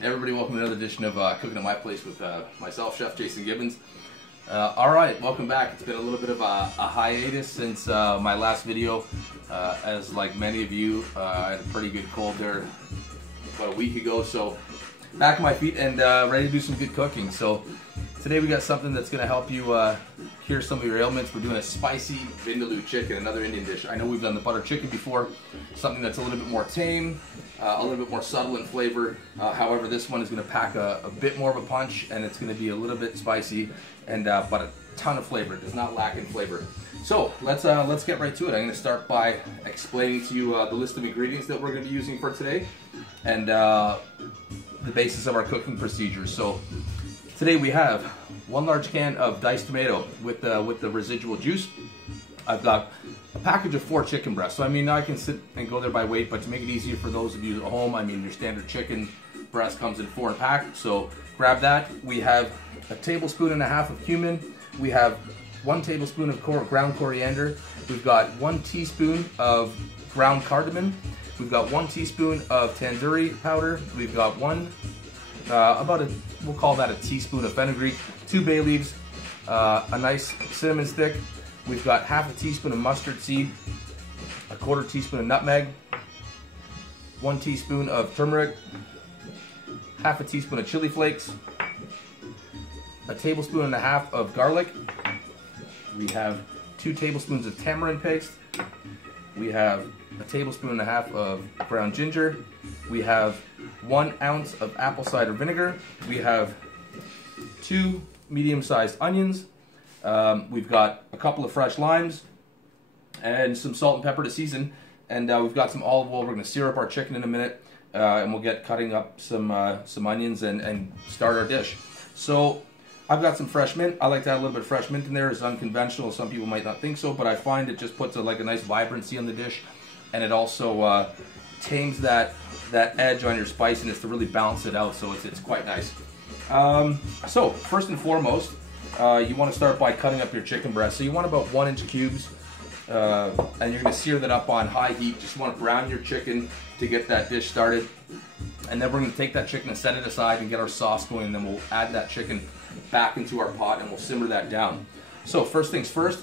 Hey everybody, welcome to another edition of Cooking at My Place with myself, Chef Jason Gibbons. Alright, welcome back. It's been a little bit of a hiatus since my last video. As like many of you, I had a pretty good cold there about a week ago, so back on my feet and ready to do some good cooking. So today we got something that's going to help you cure some of your ailments. We're doing a spicy Vindaloo chicken, another Indian dish. I know we've done the butter chicken before, something that's a little bit more tame, a little bit more subtle in flavor. However, this one is going to pack a bit more of a punch, and it's going to be a little bit spicy, and but a ton of flavor. It does not lack in flavor. So let's get right to it. I'm going to start by explaining to you the list of ingredients that we're going to be using for today, and the basis of our cooking procedures. So today we have 1 large can of diced tomato with the residual juice. I've got a package of 4 chicken breasts. So I mean, I can sit and go there by weight, but to make it easier for those of you at home, I mean, your standard chicken breast comes in 4 pack. So grab that. We have a tablespoon and a half of cumin. We have 1 tablespoon of ground coriander. We've got 1 teaspoon of ground cardamom. We've got 1 teaspoon of tandoori powder. We've got we'll call that a teaspoon of fenugreek, 2 bay leaves, a nice cinnamon stick. We've got half a teaspoon of mustard seed, a 1/4 teaspoon of nutmeg, 1 teaspoon of turmeric, half a teaspoon of chili flakes, a tablespoon and a half of garlic. We have 2 tablespoons of tamarind paste. We have a tablespoon and a half of ground ginger. We have 1 ounce of apple cider vinegar. We have 2 medium-sized onions. We've got a couple of fresh limes and some salt and pepper to season. And we've got some olive oil. We're going to sear up our chicken in a minute, and we'll get cutting up some onions and start our dish. So I've got some fresh mint. I like to add a little bit of fresh mint in there. It's unconventional. Some people might not think so, but I find it just puts a nice vibrancy on the dish, and it also tames that edge on your spiciness to really balance it out. So it's quite nice. So first and foremost, you want to start by cutting up your chicken breast. So you want about 1-inch cubes, and you're going to sear that up on high heat. Just want to brown your chicken to get that dish started, and then we're going to take that chicken and set it aside and get our sauce going, and then we'll add that chicken back into our pot and we'll simmer that down. So first things first,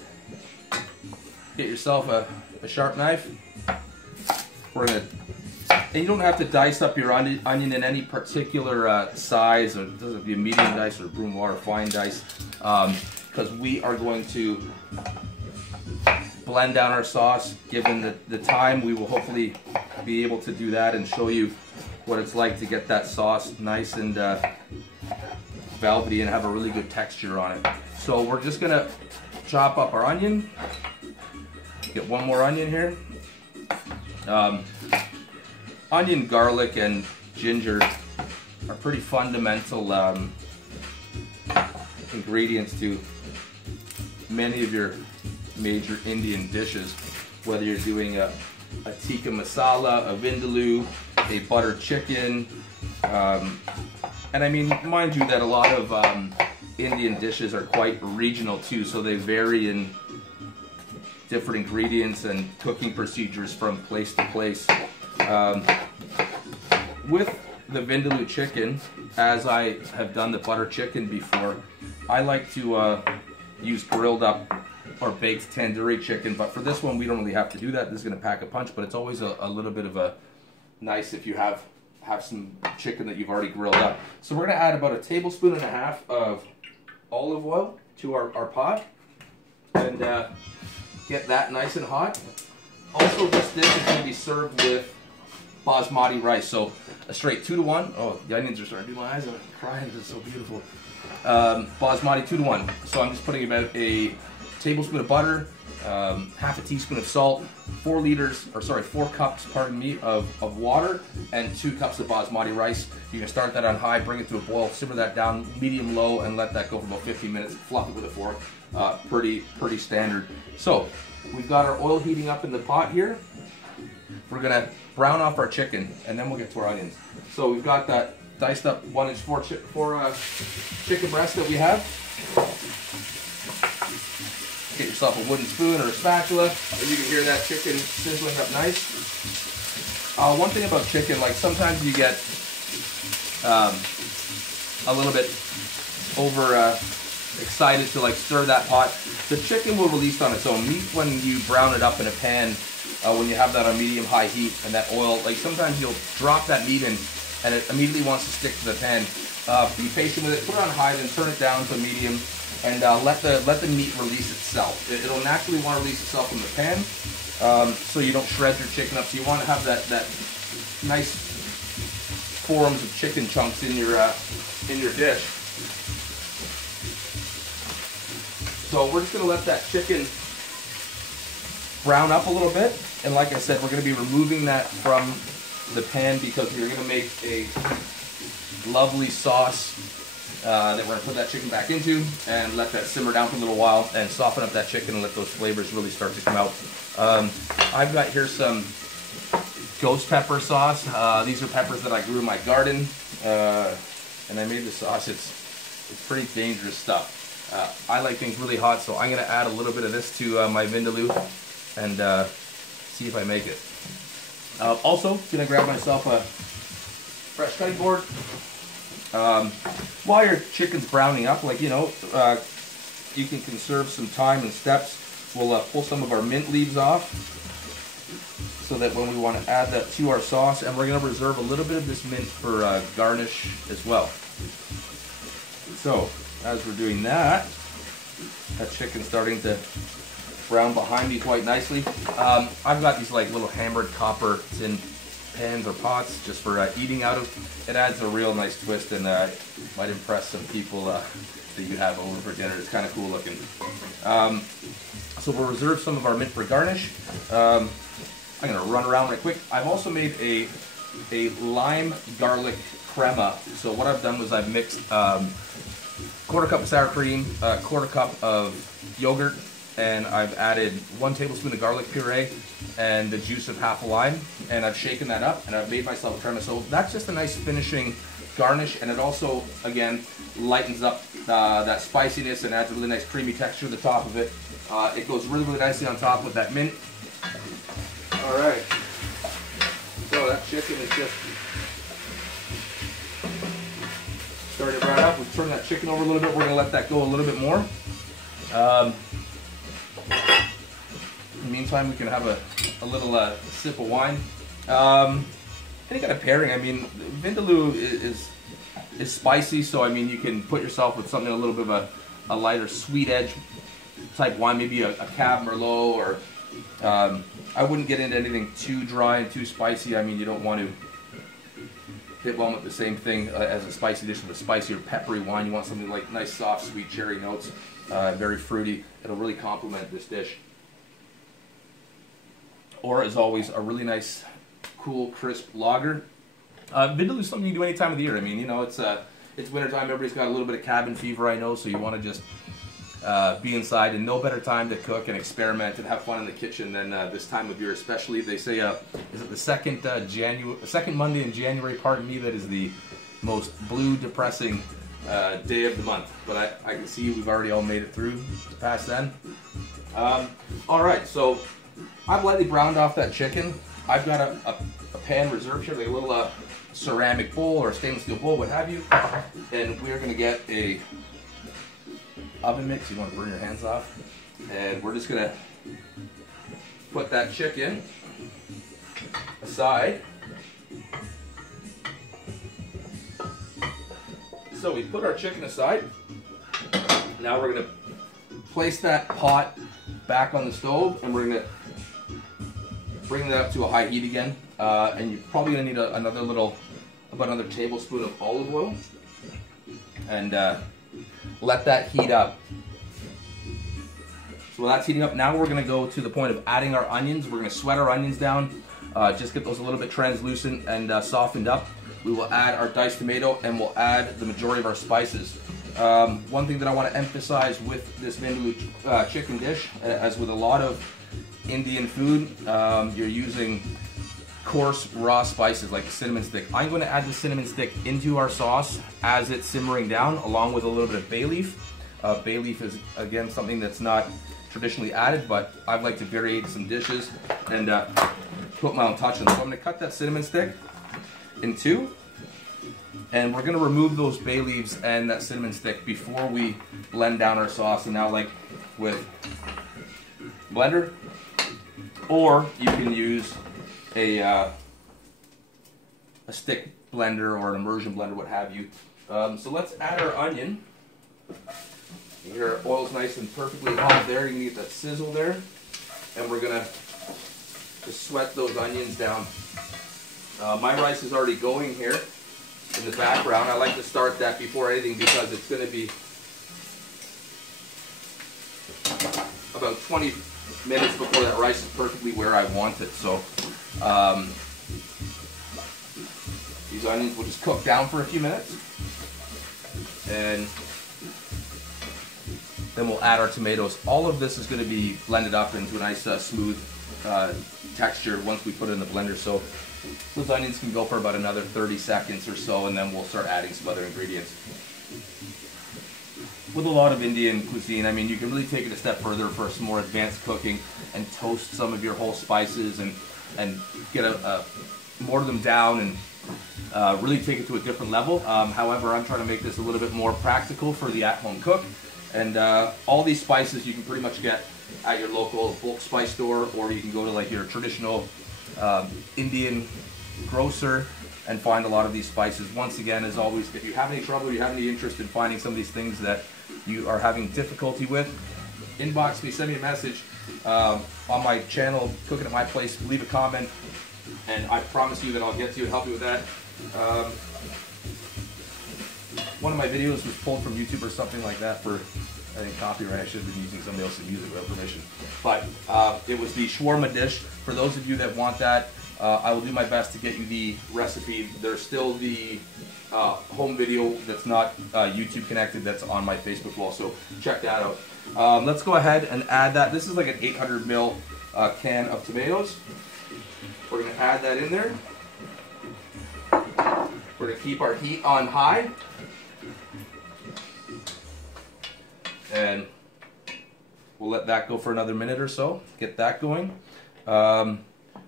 get yourself a sharp knife. And you don't have to dice up your onion in any particular size, or it doesn't have to be a medium dice or a brunoise or fine dice, because we are going to blend down our sauce. Given the time, we will hopefully be able to do that and show you what it's like to get that sauce nice and velvety and have a really good texture on it. So we're just going to chop up our onion. Get 1 more onion here. Onion, garlic, and ginger are pretty fundamental ingredients to many of your major Indian dishes, whether you're doing a tikka masala, a vindaloo, a butter chicken, and I mean, mind you that a lot of Indian dishes are quite regional too, so they vary in different ingredients and cooking procedures from place to place. With the Vindaloo chicken, as I have done the butter chicken before, I like to use grilled up or baked tandoori chicken, but for this one we don't really have to do that. This is going to pack a punch, but it's always a little bit of a nice if you have some chicken that you've already grilled up. So we're going to add about 1.5 tablespoons of olive oil to our pot, and get that nice and hot. Also, this dish is going to be served with basmati rice, so a straight 2-to-1. Oh, the onions are starting to do my eyes. I'm crying. This is so beautiful. Basmati 2-to-1. So I'm just putting about a tablespoon of butter, half a teaspoon of salt, 4 cups, pardon me, of water, and 2 cups of basmati rice. You can start that on high, bring it to a boil, simmer that down medium low, and let that go for about 15 minutes. Fluff it with a fork. Pretty standard. So we've got our oil heating up in the pot here. We're gonna brown off our chicken, and then we'll get to our onions. So we've got that diced up 1-inch 4 chicken breast that we have. Get yourself a wooden spoon or a spatula, and you can hear that chicken sizzling up nice. One thing about chicken, like sometimes you get a little bit over excited to like stir that pot. The chicken will release on its own. Meat, when you brown it up in a pan, when you have that on medium-high heat and that oil, like sometimes you'll drop that meat in and it immediately wants to stick to the pan. Be patient with it, put it on high, then turn it down to medium, and let the meat release itself. It'll naturally want to release itself from the pan, so you don't shred your chicken up. So you want to have that nice forms of chicken chunks in your dish. So we're just going to let that chicken brown up a little bit, and like I said, we're going to be removing that from the pan because we're going to make a lovely sauce that we're going to put that chicken back into and let that simmer down for a little while and soften up that chicken and let those flavors really start to come out. I've got here some ghost pepper sauce. These are peppers that I grew in my garden, and I made the sauce. It's pretty dangerous stuff. I like things really hot, so I'm going to add a little bit of this to my Vindaloo and see if I make it. Also, going to grab myself a fresh cutting board. While your chicken's browning up, like, you know, you can conserve some time and steps. We'll pull some of our mint leaves off so that when we want to add that to our sauce, and we're going to reserve a little bit of this mint for garnish as well. So, as we're doing that, that chicken's starting to brown behind me quite nicely. I've got these like little hammered copper tin pans or pots just for eating out of. It adds a real nice twist and might impress some people that you have over for dinner. It's kind of cool looking. So we'll reserve some of our mint for garnish. I'm going to run around right quick. I've also made a lime garlic crema. So what I've done was I've mixed quarter cup of sour cream, quarter cup of yogurt, and I've added 1 tablespoon of garlic puree and the juice of half a lime, and I've shaken that up and I've made myself a crema. So that's just a nice finishing garnish, and it also, again, lightens up that spiciness and adds a really nice creamy texture to the top of it. It goes really, really nicely on top with that mint. All right, so that chicken is just starting to brown up. We've turned that chicken over a little bit. We're going to let that go a little bit more. In the meantime, we can have a little sip of wine. Any kind of pairing. I mean, Vindaloo is spicy, so I mean, you can put yourself with something a little bit of a lighter sweet edge type wine, maybe a Cab Merlot, or I wouldn't get into anything too dry and too spicy. I mean, you don't want to hit one with the same thing as a spicy dish with a spicy or peppery wine. You want something like nice, soft, sweet cherry notes, very fruity. It'll really complement this dish. Or, as always, a really nice, cool, crisp lager. Vindaloo is something you do any time of the year. I mean, you know, it's wintertime. Everybody's got a little bit of cabin fever, I know, so you want to just be inside, and no better time to cook and experiment and have fun in the kitchen than this time of year, especially. They say, is it the second Monday in January, pardon me, that is the most blue, depressing day of the month. But I can see we've already all made it through past then. All right, so I've lightly browned off that chicken. I've got a pan reserved here, like a little ceramic bowl or a stainless steel bowl, what have you. And we're going to get a oven mitts. You don't want to burn your hands off. And we're just going to put that chicken aside. So we put our chicken aside. Now we're going to place that pot back on the stove, and we're going to bring that up to a high heat again. And you're probably going to need about another tablespoon of olive oil. And let that heat up. So while that's heating up, now we're going to go to the point of adding our onions. We're going to sweat our onions down, just get those a little bit translucent and softened up. We will add our diced tomato, and we'll add the majority of our spices. One thing that I want to emphasize with this Vindaloo chicken dish, as with a lot of Indian food, you're using coarse raw spices like a cinnamon stick. I'm going to add the cinnamon stick into our sauce as it's simmering down, along with a little bit of bay leaf. Bay leaf is, again, something that's not traditionally added, but I'd like to vary some dishes and put my own touch on. So I'm going to cut that cinnamon stick in two. And we're gonna remove those bay leaves and that cinnamon stick before we blend down our sauce. And now, like with blender, or you can use a stick blender or an immersion blender, what have you. So let's add our onion. Your oil's nice and perfectly hot there. You can get that sizzle there. And we're gonna just sweat those onions down. My rice is already going here in the background. I like to start that before anything because it's gonna be about 20 minutes before that rice is perfectly where I want it. So these onions will just cook down for a few minutes, and then we'll add our tomatoes. All of this is going to be blended up into a nice smooth texture once we put it in the blender. So those onions can go for about another 30 seconds or so, and then we'll start adding some other ingredients. With a lot of Indian cuisine, I mean, you can really take it a step further for some more advanced cooking and toast some of your whole spices and get mortar them down and really take it to a different level. However, I'm trying to make this a little bit more practical for the at-home cook. And all these spices you can pretty much get at your local bulk spice store, or you can go to like your traditional Indian grocer and find a lot of these spices. Once again, as always, if you have any trouble, you have any interest in finding some of these things that you are having difficulty with, inbox me, send me a message on my channel, Cooking at My Place, leave a comment, and I promise you that I'll get to you and help you with that. One of my videos was pulled from YouTube or something like that for, I think, copyright. I should have been using somebody else's music without permission. But it was the shawarma dish. For those of you that want that, I will do my best to get you the recipe. There's still the home video that's not YouTube connected that's on my Facebook wall, so check that out. Let's go ahead and add that. This is like an 800 ml can of tomatoes. We're going to add that in there. We're going to keep our heat on high. And we'll let that go for another minute or so. Get that going. We're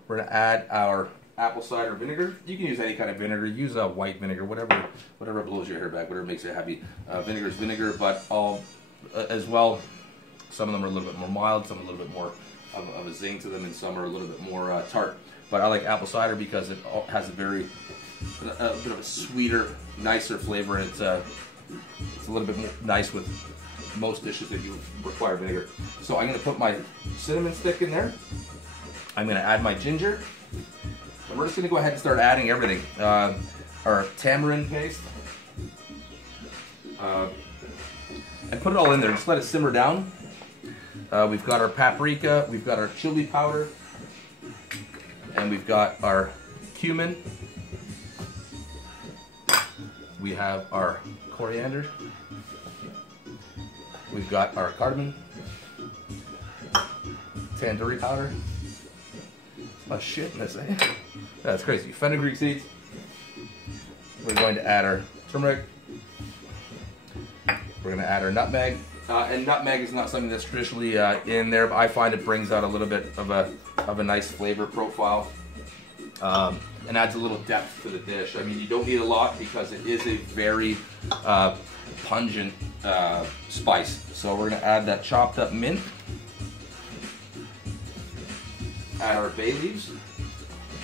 going to add our apple cider vinegar. You can use any kind of vinegar. Use a white vinegar, whatever blows your hair back, whatever makes it happy. Vinegar is vinegar, but as well, some of them are a little bit more mild, some a little bit more of a zing to them, and some are a little bit more tart. But I like apple cider because it has a bit of a sweeter, nicer flavor, and it's a little bit more nice with most dishes that you require vinegar. So I'm going to put my cinnamon stick in there. I'm going to add my ginger. And we're just going to go ahead and start adding everything. Our tamarind paste. And put it all in there. Just let it simmer down. We've got our paprika. We've got our chili powder. And we've got our cumin. We have our coriander. We've got our cardamom, tandoori powder. Oh shit in this, eh? That's crazy. Fenugreek seeds. We're going to add our turmeric. We're going to add our nutmeg. And nutmeg is not something that's traditionally in there, but I find it brings out a little bit of a nice flavor profile. And adds a little depth to the dish. I mean, you don't need a lot because it is a very pungent spice. So we're going to add that chopped up mint. Add our bay leaves.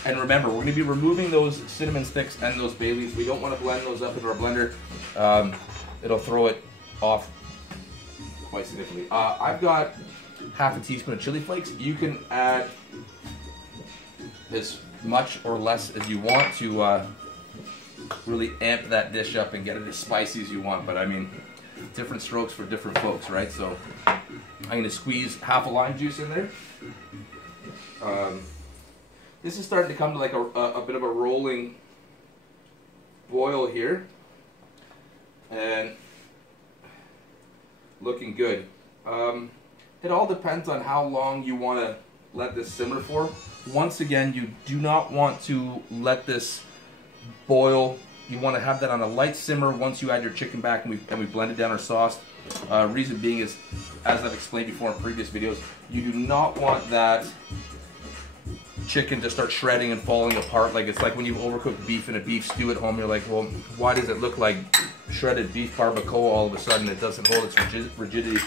And remember, we're going to be removing those cinnamon sticks and those bay leaves. We don't want to blend those up into our blender. It'll throw it off quite significantly. I've got half a teaspoon of chili flakes. You can add as much or less as you want to really amp that dish up and get it as spicy as you want. But I mean, different strokes for different folks, right? So I'm going to squeeze half a lime juice in there. This is starting to come to like a bit of a rolling boil here, and looking good. It all depends on how long you want to let this simmer for. Once again, you do not want to let this boil. You want to have that on a light simmer once you add your chicken back and we blended down our sauce. Reason being is, as I've explained before in previous videos, you do not want that chicken to start shredding and falling apart. Like it's like when you've overcooked beef in a beef stew at home, you're like, well, why does it look like shredded beef barbacoa all of a sudden? It doesn't hold its rigidity.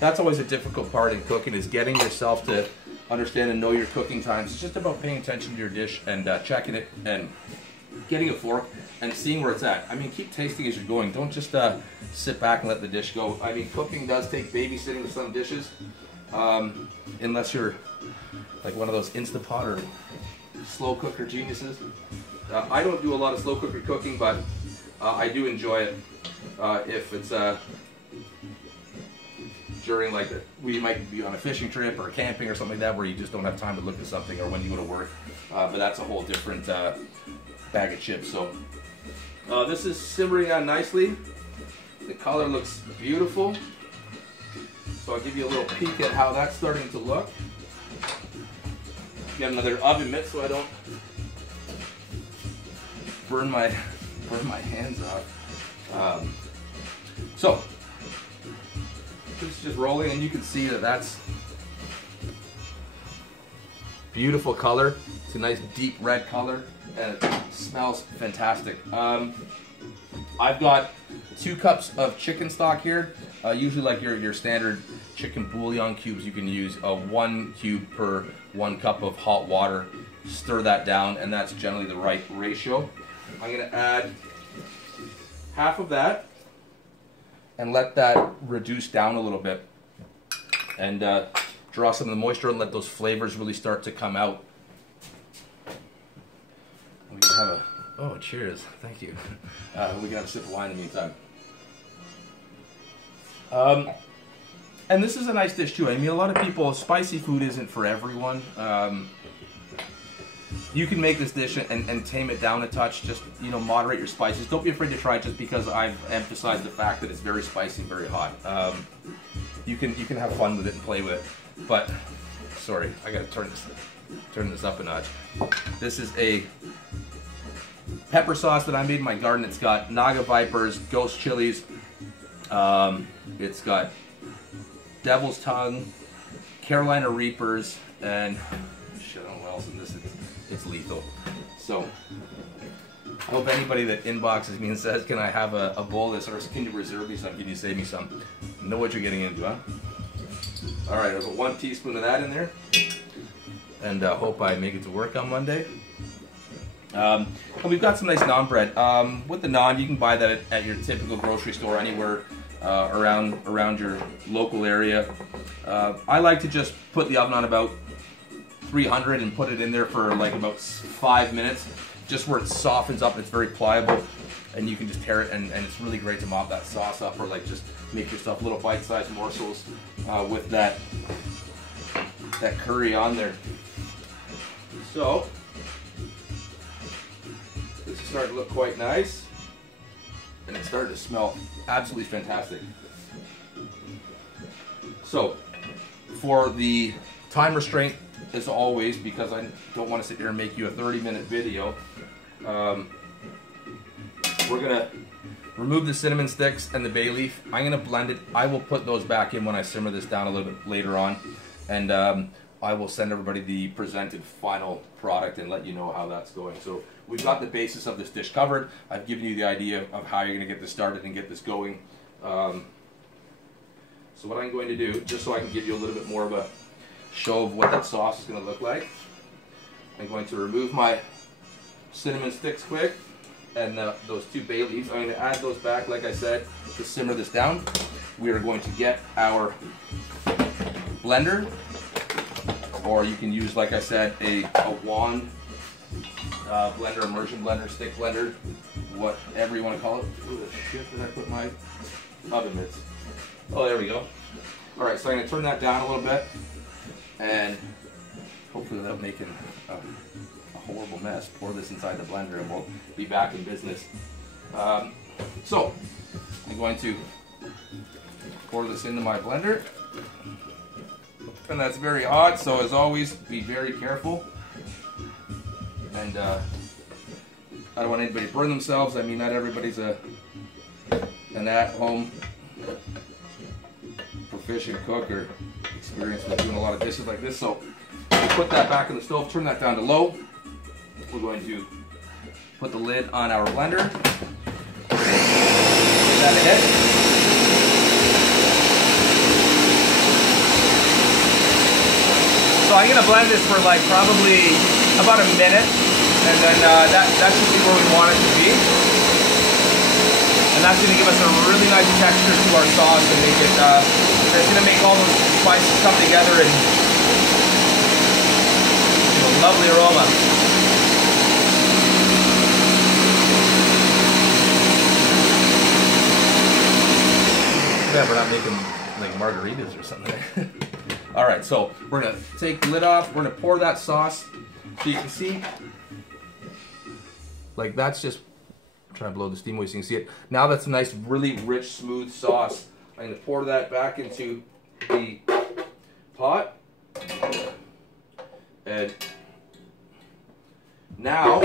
That's always a difficult part in cooking, is getting yourself to understand and know your cooking times. It's just about paying attention to your dish and checking it and getting a fork and seeing where it's at. I mean, keep tasting as you're going. Don't just sit back and let the dish go. I mean, cooking does take babysitting with some dishes, unless you're like one of those Instapot or slow cooker geniuses. I don't do a lot of slow cooker cooking, but I do enjoy it if it's during like we might be on a fishing trip or camping or something like that, where you just don't have time to look at something, or when you go to work. But that's a whole different bag of chips. So this is simmering on nicely. The color looks beautiful. So I'll give you a little peek at how that's starting to look. Get another oven mitt so I don't burn my hands off. So this is just rolling, and you can see that that's beautiful color. It's a nice deep red color, and it smells fantastic. I've got 2 cups of chicken stock here. Usually like your standard chicken bouillon cubes, you can use 1 cube per 1 cup of hot water. Stir that down, and that's generally the right ratio. I'm going to add half of that and let that reduce down a little bit, and draw some of the moisture and let those flavors really start to come out. We can have a, oh, cheers, thank you. We can have a sip of wine in the meantime. And this is a nice dish too. I mean, a lot of people, spicy food isn't for everyone. You can make this dish and tame it down a touch. Just, you know, moderate your spices. Don't be afraid to try it, just because I've emphasized the fact that it's very spicy and very hot. You can have fun with it and play with it. But, sorry, I gotta turn this up a notch. This is a pepper sauce that I made in my garden. It's got Naga Vipers, ghost chilies. It's got Devil's Tongue, Carolina Reapers, and shit, I don't know what else in this. It's lethal. So I hope anybody that inboxes me and says, can I have a bowl of this, or can you reserve me some, can you save me some? You know what you're getting into, huh? Alright, I've got 1 teaspoon of that in there, and hope I make it to work on Monday. And we've got some nice naan bread. With the naan, you can buy that at your typical grocery store, anywhere around your local area. I like to just put the oven on about 300 and put it in there for like about 5 minutes, just where it softens up and it's very pliable, and you can just tear it, and it's really great to mop that sauce up, or like just make yourself little bite-sized morsels with that curry on there. So this is starting to look quite nice, and it's starting to smell absolutely fantastic. So for the time restraint, as always, because I don't want to sit here and make you a 30-minute video, we're gonna remove the cinnamon sticks and the bay leaf. I'm gonna blend it. I will put those back in when I simmer this down a little bit later on, and I will send everybody the presented final product and let you know how that's going. So we've got the basis of this dish covered. I've given you the idea of how you're gonna get this started and get this going. So what I'm going to do, just so I can give you a little bit more of a show of what that sauce is going to look like, I'm going to remove my cinnamon sticks quick, and those 2 bay leaves. I'm going to add those back, like I said, to simmer this down. We are going to get our blender, or you can use, like I said, a wand blender, immersion blender, stick blender, whatever you want to call it. Where the shit did I put my oven mitts? Oh, there we go. Alright, so I'm going to turn that down a little bit, and hopefully without making a horrible mess, pour this inside the blender, and we'll be back in business. So I'm going to pour this into my blender, and that's very hot, so as always, be very careful. And I don't want anybody to burn themselves. I mean, not everybody's an at-home proficient cook or experienced with doing a lot of dishes like this, so put that back in the stove, turn that down to low. We're going to put the lid on our blender. Give that a hit. So I'm going to blend this for like probably about a minute, and then that should be where we want it to be. And that's going to give us a really nice texture to our sauce and make it, it's going to make all those spices come together and a lovely aroma. Yeah, we're not making like margaritas or something. All right, so we're gonna take the lid off. We're gonna pour that sauce. So you can see, like that's just, I'm trying to blow the steam away so you can see it. Now that's a nice, really rich, smooth sauce. I'm gonna pour that back into the pot. And now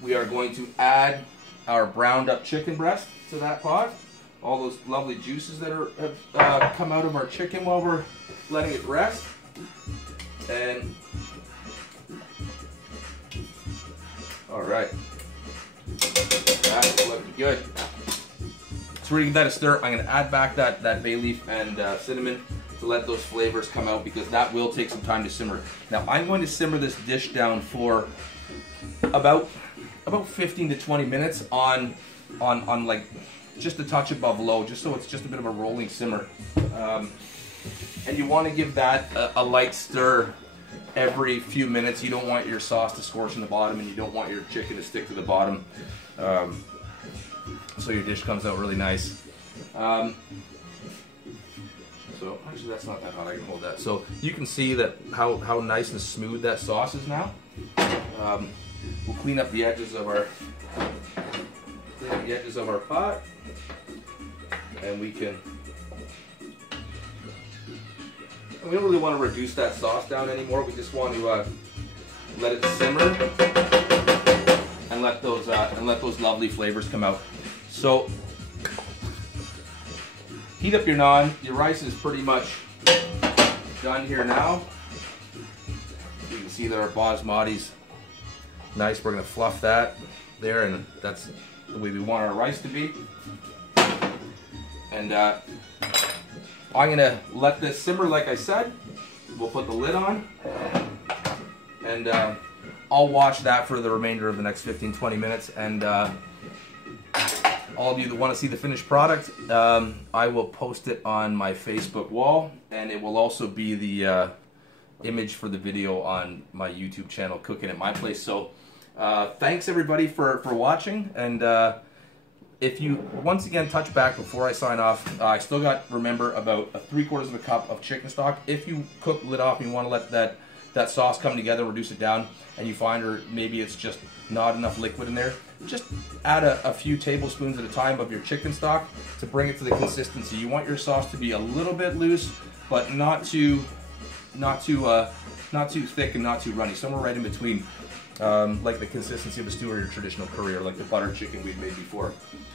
we are going to add our browned up chicken breast to that pot. All those lovely juices that have come out of our chicken while we're letting it rest. And all right, that's looking good. So we're gonna give that a stir. I'm gonna add back that bay leaf and cinnamon to let those flavors come out, because that will take some time to simmer. Now I'm going to simmer this dish down for about 15 to 20 minutes on like just a touch above low, just so it's just a bit of a rolling simmer. And you want to give that a light stir every few minutes. You don't want your sauce to scorch in the bottom, and you don't want your chicken to stick to the bottom. So your dish comes out really nice. So actually that's not that hot, I can hold that. So you can see that how nice and smooth that sauce is now. We'll clean up the edges of our pot, and we don't really want to reduce that sauce down anymore. We just want to let it simmer and let those lovely flavors come out. So heat up your naan. Your rice is pretty much done here now. You can see that our basmati's nice. We're going to fluff that there, and that's the way we want our rice to be. And I'm going to let this simmer like I said. We'll put the lid on, and I'll watch that for the remainder of the next 15-20 minutes. And all of you that want to see the finished product, I will post it on my Facebook wall, and it will also be the image for the video on my YouTube channel, Cooking at My Place. So thanks everybody for watching, and if you once again touch back before I sign off, I still got, remember, about 3/4 of a cup of chicken stock. If you cook the lid off and you want to let that sauce come together, reduce it down, and you find, or maybe it's just not enough liquid in there, just add a few tablespoons at a time of your chicken stock to bring it to the consistency. You want your sauce to be a little bit loose, but not too thick and not too runny. Somewhere right in between, like the consistency of a stew or your traditional curry, or like the butter chicken we've made before.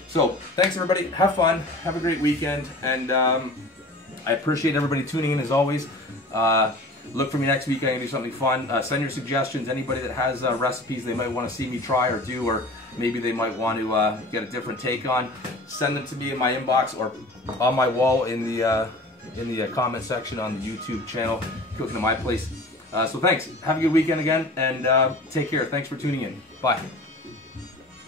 So thanks everybody. Have fun. Have a great weekend, and I appreciate everybody tuning in as always. Look for me next week. I'm going to do something fun. Send your suggestions. Anybody that has recipes they might want to see me try or do, or maybe they might want to get a different take on, send them to me in my inbox or on my wall in the comment section on the YouTube channel, Cooking at My Place. So thanks. Have a good weekend again, and take care. Thanks for tuning in. Bye.